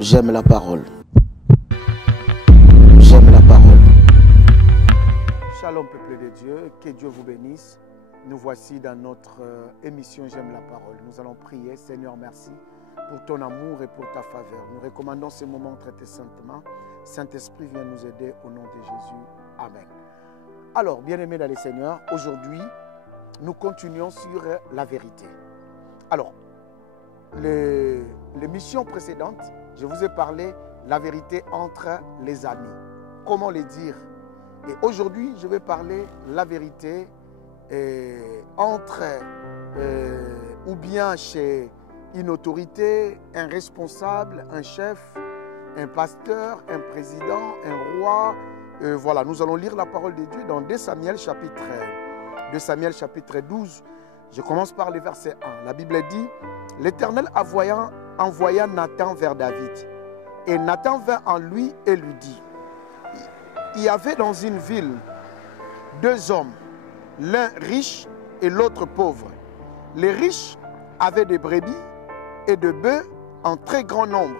J'aime la parole. J'aime la parole. Shalom peuple de Dieu, que Dieu vous bénisse. Nous voici dans notre émission J'aime la parole. Nous allons prier. Seigneur, merci pour ton amour et pour ta faveur. Nous recommandons ce moment traité saintement. Saint-Esprit, viens nous aider au nom de Jésus. Amen. Alors, bien-aimés dans les Seigneurs, aujourd'hui, nous continuons sur la vérité. Alors, l'émission précédente, je vous ai parlé la vérité entre les amis. Comment les dire? Et aujourd'hui, je vais parler la vérité entre ou bien chez une autorité, un responsable, un chef, un pasteur, un président, un roi. Voilà, nous allons lire la parole de Dieu dans 2 Samuel chapitre 12. Je commence par le verset 1. La Bible dit: l'Éternel envoya Nathan vers David. Et Nathan vint en lui et lui dit: il y avait dans une ville 2 hommes, l'un riche et l'autre pauvre. Les riches avaient des brebis et des bœufs en très grand nombre.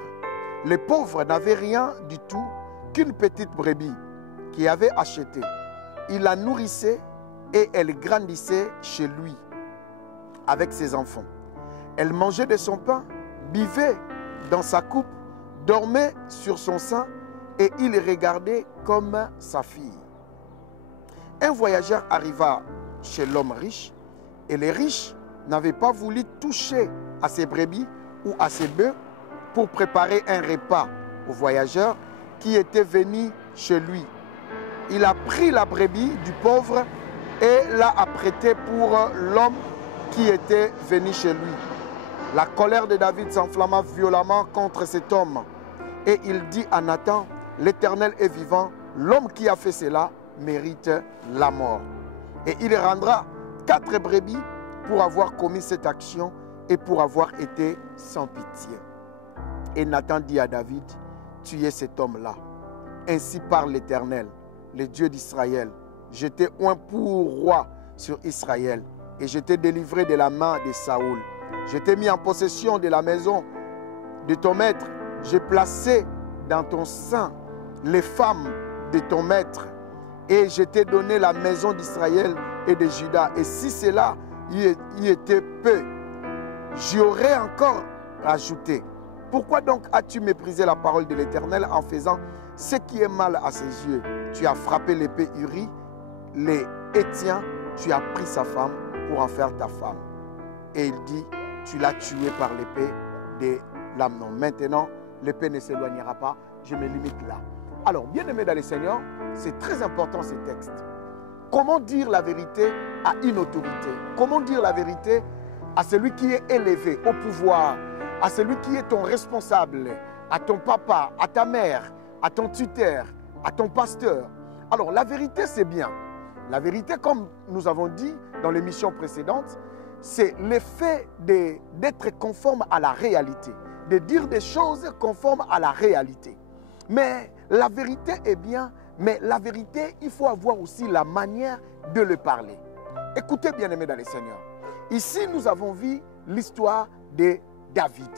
Les pauvres n'avaient rien du tout qu'une petite brebis qu'il avait achetée. Il la nourrissait et elle grandissait chez lui avec ses enfants. Elle mangeait de son pain, buvait dans sa coupe, dormait sur son sein et il regardait comme sa fille. Un voyageur arriva chez l'homme riche et les riches n'avaient pas voulu toucher à ses brebis ou à ses bœufs pour préparer un repas au voyageur qui était venu chez lui. Il a pris la brebis du pauvre et l'a apprêtée pour l'homme qui était venu chez lui. La colère de David s'enflamma violemment contre cet homme. Et il dit à Nathan: l'Éternel est vivant, l'homme qui a fait cela mérite la mort. Et il rendra 4 brebis pour avoir commis cette action et pour avoir été sans pitié. Et Nathan dit à David: tu es cet homme-là. Ainsi parle l'Éternel, le Dieu d'Israël. Je t'ai oint pour roi sur Israël et je t'ai délivré de la main de Saoul. Je t'ai mis en possession de la maison de ton maître. J'ai placé dans ton sein les femmes de ton maître et je t'ai donné la maison d'Israël et de Juda. Et si cela y était peu, j'y aurais encore rajouté. Pourquoi donc as-tu méprisé la parole de l'Éternel en faisant ce qui est mal à ses yeux? Tu as frappé l'épée Uri, les Hétiens, tu as pris sa femme pour en faire ta femme. Et il dit: tu l'as tué par l'épée de l'Amnon. Maintenant, l'épée ne s'éloignera pas. Je me limite là. Alors, bien-aimés dans les Seigneurs, c'est très important ce texte. Comment dire la vérité à une autorité? Comment dire la vérité à celui qui est élevé au pouvoir, à celui qui est ton responsable, à ton papa, à ta mère, à ton tuteur, à ton pasteur? Alors, la vérité, c'est bien. La vérité, comme nous avons dit dans l'émission précédente, c'est l'effet d'être conforme à la réalité, de dire des choses conformes à la réalité. Mais la vérité est bien, mais la vérité, il faut avoir aussi la manière de le parler. Écoutez, bien-aimés dans les Seigneurs, ici nous avons vu l'histoire de David.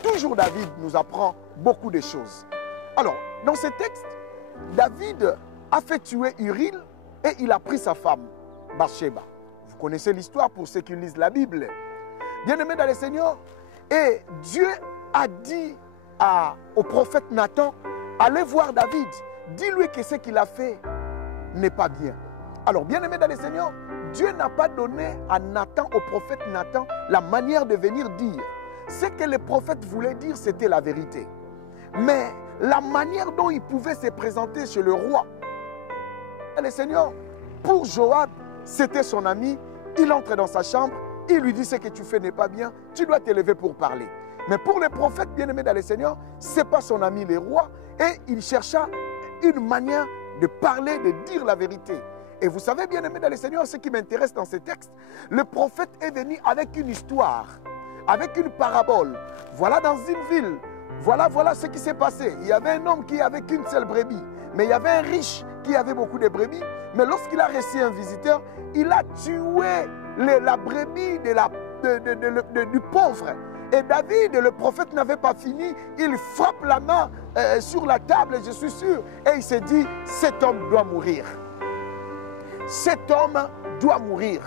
Toujours David nous apprend beaucoup de choses. Alors, dans ce texte, David a fait tuer Uriel et il a pris sa femme, Bathsheba. Vous connaissez l'histoire pour ceux qui lisent la Bible. Bien-aimés dans les Seigneurs, et Dieu a dit au prophète Nathan: allez voir David, dis-lui que ce qu'il a fait n'est pas bien. Alors, bien-aimés dans les Seigneurs, Dieu n'a pas donné à Nathan, au prophète Nathan, la manière de venir dire. Ce que le prophète voulait dire, c'était la vérité. Mais la manière dont il pouvait se présenter chez le roi, les Seigneurs, pour Joab, c'était son ami. Il entre dans sa chambre, il lui dit: ce que tu fais n'est pas bien, tu dois te lever pour parler. Mais pour les prophètes bien-aimés dans les Seigneurs, ce n'est pas son ami le roi, et il chercha une manière de parler, de dire la vérité. Et vous savez, bien-aimés dans les Seigneurs, ce qui m'intéresse dans ce texte, le prophète est venu avec une histoire, avec une parabole. Voilà, dans une ville, voilà ce qui s'est passé. Il y avait un homme qui avait qu'une seule brebis, mais il y avait un riche qui avait beaucoup de brebis. Mais lorsqu'il a reçu un visiteur, il a tué la brebis du pauvre. Et David, le prophète, n'avait pas fini. Il frappe la main sur la table, je suis sûr. Et il s'est dit, cet homme doit mourir. Cet homme doit mourir.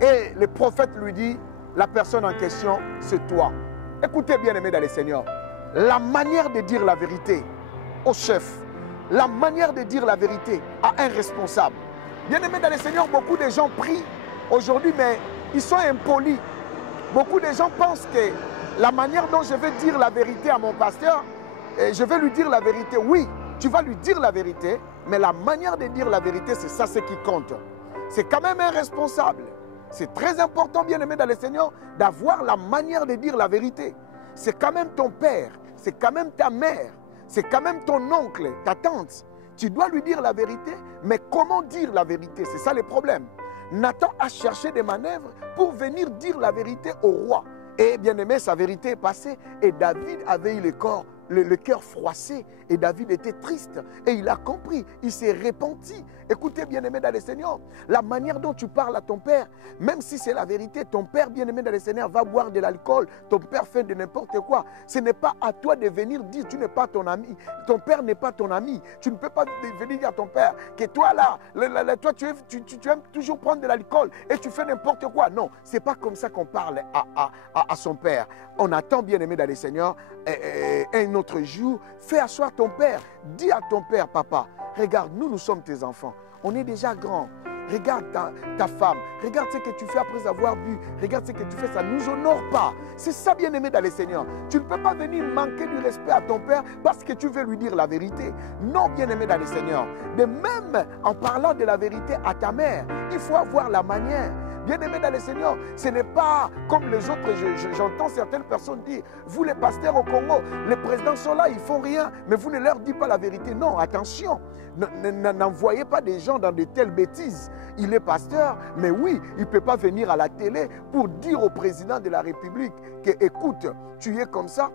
Et le prophète lui dit, la personne en question, c'est toi. Écoutez bien aimés dans le Seigneur, la manière de dire la vérité au chef, la manière de dire la vérité à un responsable. Bien aimés dans le Seigneur, beaucoup de gens prient aujourd'hui, mais ils sont impolis. Beaucoup de gens pensent que la manière dont je vais dire la vérité à mon pasteur, je vais lui dire la vérité. Oui, tu vas lui dire la vérité, mais la manière de dire la vérité, c'est ça ce qui compte. C'est quand même un responsable. C'est très important, bien aimé dans le Seigneur, d'avoir la manière de dire la vérité. C'est quand même ton père, c'est quand même ta mère, c'est quand même ton oncle, ta tante. Tu dois lui dire la vérité, mais comment dire la vérité? C'est ça le problème. Nathan a cherché des manœuvres pour venir dire la vérité au roi. Et bien aimé, sa vérité est passée. Et David avait eu le cœur froissé. Et David était triste. Et il a compris. Il s'est repenti. Écoutez, bien aimé dans le Seigneur, la manière dont tu parles à ton père, même si c'est la vérité, ton père, bien aimé dans le Seigneur, va boire de l'alcool. Ton père fait de n'importe quoi. Ce n'est pas à toi de venir dire tu n'es pas ton ami. Ton père n'est pas ton ami. Tu ne peux pas venir dire à ton père que toi là, toi tu aimes toujours prendre de l'alcool et tu fais n'importe quoi. Non, ce n'est pas comme ça qu'on parle à son père. On attend, bien aimé dans le Seigneur, un autre jour, fais asseoir ton père. Dis à ton père, papa, regarde, nous sommes tes enfants. On est déjà grands. Regarde ta femme. Regarde ce que tu fais après avoir bu. Regarde ce que tu fais. Ça ne nous honore pas. C'est ça, bien aimé dans le Seigneur. Tu ne peux pas venir manquer du respect à ton père parce que tu veux lui dire la vérité. Non, bien aimé dans le Seigneur. De même, en parlant de la vérité à ta mère, il faut avoir la manière. Bien aimé dans le Seigneur, ce n'est pas comme les autres. J'entends certaines personnes dire, vous les pasteurs au Congo, les présidents sont là, ils ne font rien, mais vous ne leur dites pas la vérité. Non, attention, n'envoyez pas des gens dans de telles bêtises. Il est pasteur, mais oui, il ne peut pas venir à la télé pour dire au président de la République que, écoute, tu es comme ça,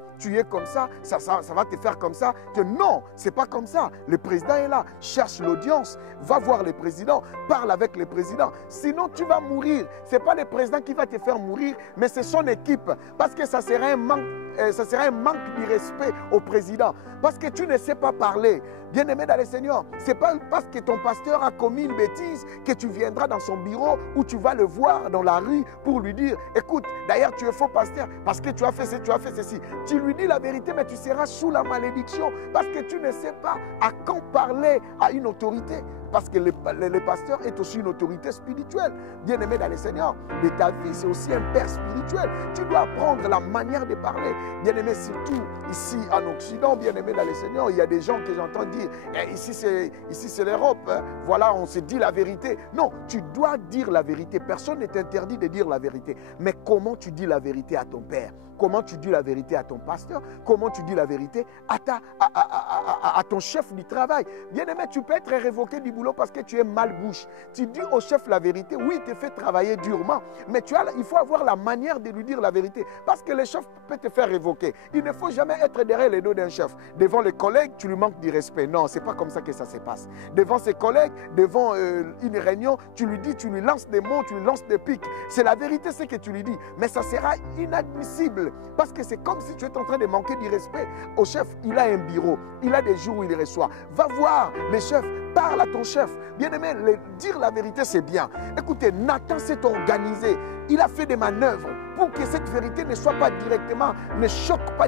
ça va te faire comme ça. Que non, ce n'est pas comme ça. Le président est là, cherche l'audience, va voir le président, parle avec le président. Sinon, tu vas mourir. Ce n'est pas le président qui va te faire mourir, mais c'est son équipe. Parce que ça serait un manque de respect au président. Parce que tu ne sais pas parler. Bien aimé dans le Seigneur, ce n'est pas parce que ton pasteur a commis une bêtise que tu viendras dans son bureau ou tu vas le voir dans la rue pour lui dire, écoute, d'ailleurs tu es faux pasteur parce que tu as fait ceci. Tu lui dis la vérité, mais tu seras sous la malédiction parce que tu ne sais pas à quand parler à une autorité. Parce que le pasteur est aussi une autorité spirituelle. Bien aimé dans le Seigneur, mais ta vie, c'est aussi un père spirituel. Tu dois apprendre la manière de parler. Bien aimé, surtout ici en Occident, bien aimé dans le Seigneur, il y a des gens que j'entends dire, ici c'est l'Europe, voilà, on se dit la vérité. Non, tu dois dire la vérité. Personne n'est interdit de dire la vérité. Mais comment tu dis la vérité à ton père? Comment tu dis la vérité à ton pasteur? Comment tu dis la vérité à ton chef du travail? Bien aimé, tu peux être révoqué du boulot parce que tu es malbouche. Tu dis au chef la vérité. Oui, il te fait travailler durement. Mais il faut avoir la manière de lui dire la vérité. Parce que le chef peut te faire révoquer. Il ne faut jamais être derrière les dos d'un chef. Devant les collègues, tu lui manques du respect. Non, ce n'est pas comme ça que ça se passe. Devant ses collègues, devant une réunion, tu lui lances des mots, tu lui lances des pics. C'est la vérité, ce que tu lui dis. Mais ça sera inadmissible. Parce que c'est comme si tu es en train de manquer du respect au chef. Il a un bureau, il a des jours où il reçoit. Va voir les chefs, parle à ton chef. Bien aimé, dire la vérité, c'est bien. Écoutez, Nathan s'est organisé. Il a fait des manœuvres pour que cette vérité ne choque pas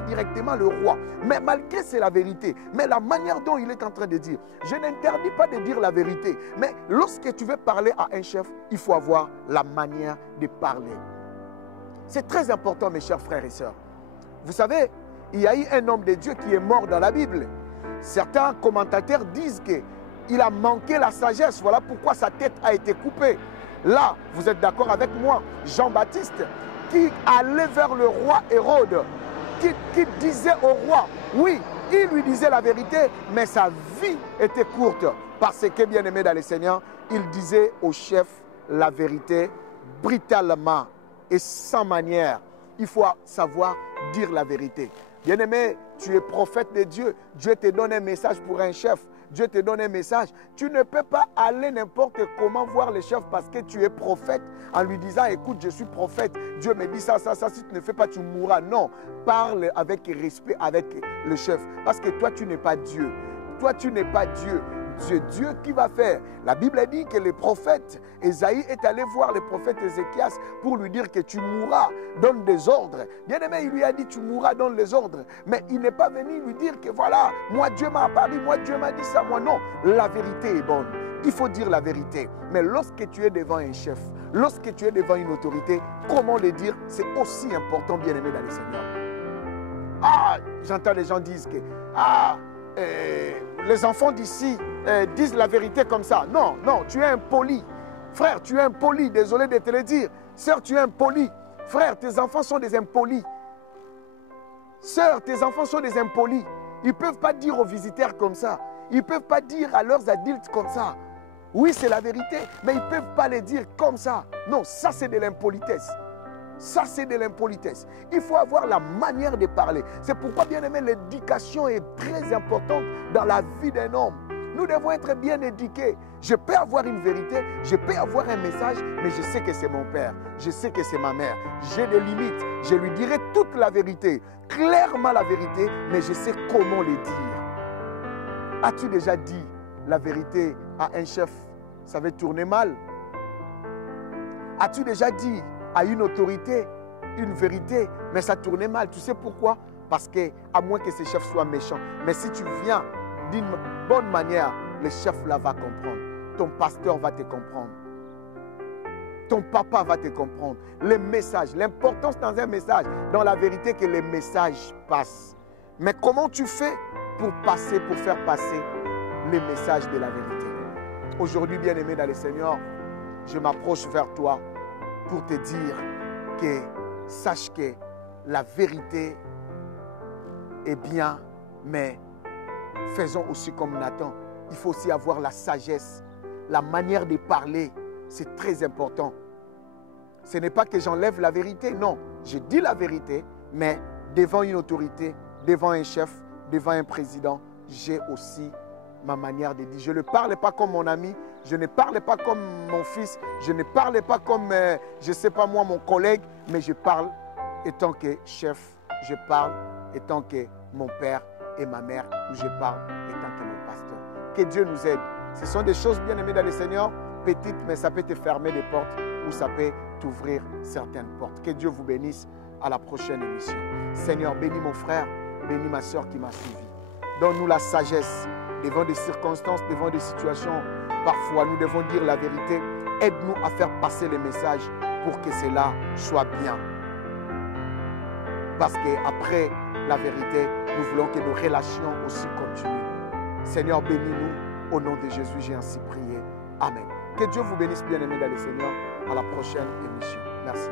directement le roi. Mais malgré c'est la vérité, mais la manière dont il est en train de dire, je n'interdis pas de dire la vérité. Mais lorsque tu veux parler à un chef, il faut avoir la manière de parler. C'est très important, mes chers frères et sœurs. Vous savez, il y a eu un homme de Dieu qui est mort dans la Bible. Certains commentateurs disent qu'il a manqué la sagesse. Voilà pourquoi sa tête a été coupée. Là, vous êtes d'accord avec moi, Jean-Baptiste, qui allait vers le roi Hérode, qui disait au roi, oui, il lui disait la vérité, mais sa vie était courte. Parce que, bien aimé dans le Seigneur, il disait au chef la vérité brutalement et sans manière. Il faut savoir dire la vérité. Bien-aimé, tu es prophète de Dieu. Dieu te donne un message pour un chef. Dieu te donne un message. Tu ne peux pas aller n'importe comment voir le chef parce que tu es prophète en lui disant, écoute, je suis prophète. Dieu me dit ça, si tu ne fais pas, tu mourras. Non, parle avec respect avec le chef parce que toi, tu n'es pas Dieu. Toi, tu n'es pas Dieu. C'est Dieu qui va faire. La Bible dit que le prophète Esaïe est allé voir le prophète Ézéchias pour lui dire que tu mourras, donne des ordres. Bien aimé, il lui a dit tu mourras, donne les ordres. Mais il n'est pas venu lui dire que voilà, moi Dieu m'a apparu, moi Dieu m'a dit ça, moi non. La vérité est bonne. Il faut dire la vérité. Mais lorsque tu es devant un chef, lorsque tu es devant une autorité, comment le dire, c'est aussi important, bien aimé, dans le Seigneur. Ah, j'entends les gens dire que les enfants d'ici disent la vérité comme ça. Non, non, tu es impoli. Frère, tu es impoli. Désolé de te le dire. Sœur, tu es impoli. Frère, tes enfants sont des impolis. Sœur, tes enfants sont des impolis. Ils ne peuvent pas dire aux visiteurs comme ça. Ils ne peuvent pas dire à leurs adultes comme ça. Oui, c'est la vérité, mais ils ne peuvent pas le dire comme ça. Non, ça c'est de l'impolitesse. Ça, c'est de l'impolitesse. Il faut avoir la manière de parler. C'est pourquoi, bien aimé, l'éducation est très importante dans la vie d'un homme. Nous devons être bien éduqués. Je peux avoir une vérité, je peux avoir un message, mais je sais que c'est mon père, je sais que c'est ma mère. J'ai des limites. Je lui dirai toute la vérité, clairement la vérité, mais je sais comment le dire. As-tu déjà dit la vérité à un chef? Ça va tourner mal. As-tu déjà dit à une autorité une vérité, mais ça tournait mal? Tu sais pourquoi? Parce que, à moins que ces chefs soient méchants. Mais si tu viens d'une bonne manière, le chef là va comprendre. Ton pasteur va te comprendre. Ton papa va te comprendre. Les messages, l'importance dans un message, dans la vérité que les messages passent. Mais comment tu fais pour passer, pour faire passer les messages de la vérité? Aujourd'hui, bien-aimé dans le Seigneur, je m'approche vers toi pour te dire que sache que la vérité est bien, mais faisons aussi comme Nathan. Il faut aussi avoir la sagesse, la manière de parler. C'est très important. Ce n'est pas que j'enlève la vérité, non. Je dis la vérité, mais devant une autorité, devant un chef, devant un président, j'ai aussi ma manière de dire. Je ne parle pas comme mon ami, je ne parle pas comme mon fils, je ne parle pas comme, je ne sais pas moi, mon collègue, mais je parle étant que chef, je parle étant que mon père et ma mère, ou je parle étant que mon pasteur. Que Dieu nous aide. Ce sont des choses bien aimées dans le Seigneur, petites, mais ça peut te fermer des portes ou ça peut t'ouvrir certaines portes. Que Dieu vous bénisse. À la prochaine émission. Seigneur, bénis mon frère, bénis ma soeur qui m'a suivi. Donne-nous la sagesse devant des circonstances, devant des situations. Parfois, nous devons dire la vérité. Aide-nous à faire passer les messages pour que cela soit bien. Parce qu'après la vérité, nous voulons que nos relations aussi continuent. Seigneur, bénis-nous. Au nom de Jésus, j'ai ainsi prié. Amen. Que Dieu vous bénisse, bien-aimés dans le Seigneur. À la prochaine émission. Merci.